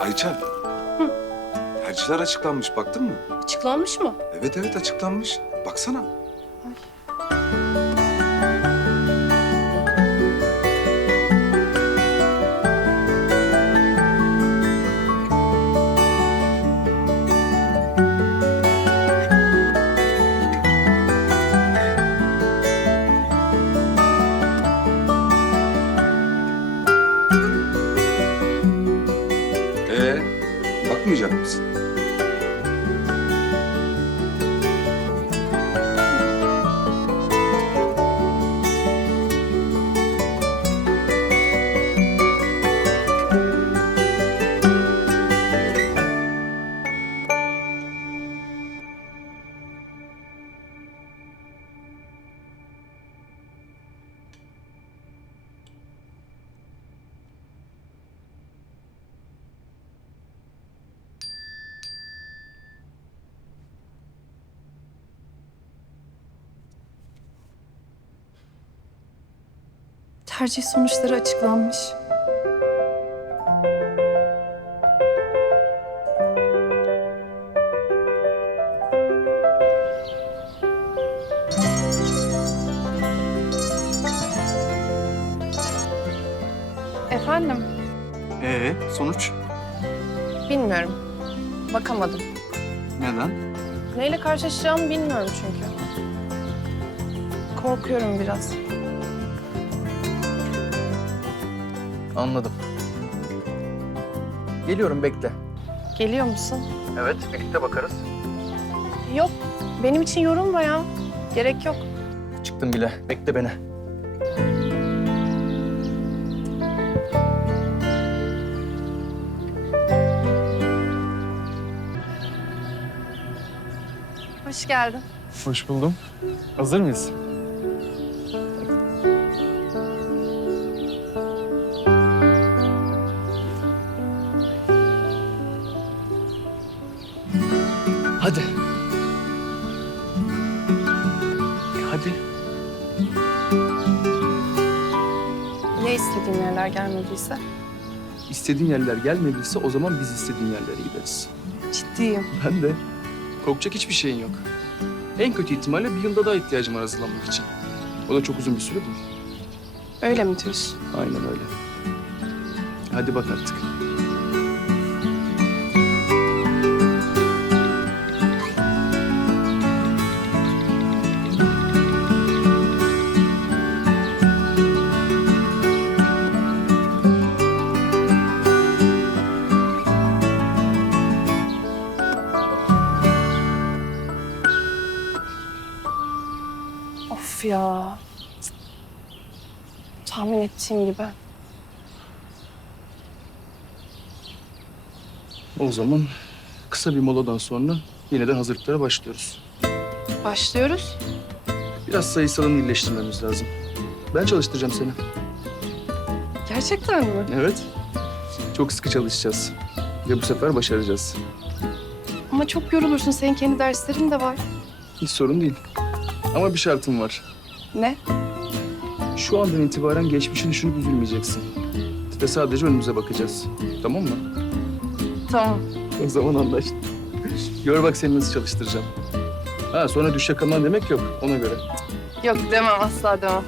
Ayça. Tercihler açıklanmış baktın mı? Açıklanmış mı? Evet evet açıklanmış. Baksana. Ee, Tercih sonuçları açıklanmış. Efendim? Ee, sonuç? Bilmiyorum. Bakamadım. Neden? Neyle karşılaşacağımı bilmiyorum çünkü. Korkuyorum biraz. Anladım. Geliyorum bekle. Geliyor musun? Evet, birlikte bakarız. Yok. Benim için yorulma ya. Gerek yok. Çıktım bile. Bekle beni. Hoş geldin. Hoş buldum. Hazır mıyız? Hadi. E, Hadi. Ya istediğim yerler gelmediyse? İstediğin yerler gelmediyse o zaman biz istediğin yerlere gideriz. Ciddiyim. Ben de. Korkacak hiçbir şeyin yok. En kötü ihtimalle bir yılda daha ihtiyacım var hazırlanmak için. O da çok uzun bir süre değil. Öyle mi diyorsun? Aynen öyle. Hadi bak artık. Of ya. Cık. Tahmin ettiğim gibi. O zaman kısa bir moladan sonra yeniden hazırlıklara başlıyoruz. Başlıyoruz. Biraz sayısalını iyileştirmemiz lazım. Ben çalıştıracağım seni. Gerçekten mi? Evet. Çok sıkı çalışacağız. Ve bu sefer başaracağız. Ama çok yorulursun. Senin kendi derslerin de var. Hiç sorun değil. Ama bir şartım var. Ne? Şu andan itibaren geçmişini düşünüp üzülmeyeceksin. Ve sadece önümüze bakacağız. Tamam mı? Tamam. O zaman anlaştık. Gör bak seni nasıl çalıştıracağım. Ha sonra düş yakamdan demek yok ona göre. Yok demem asla demem.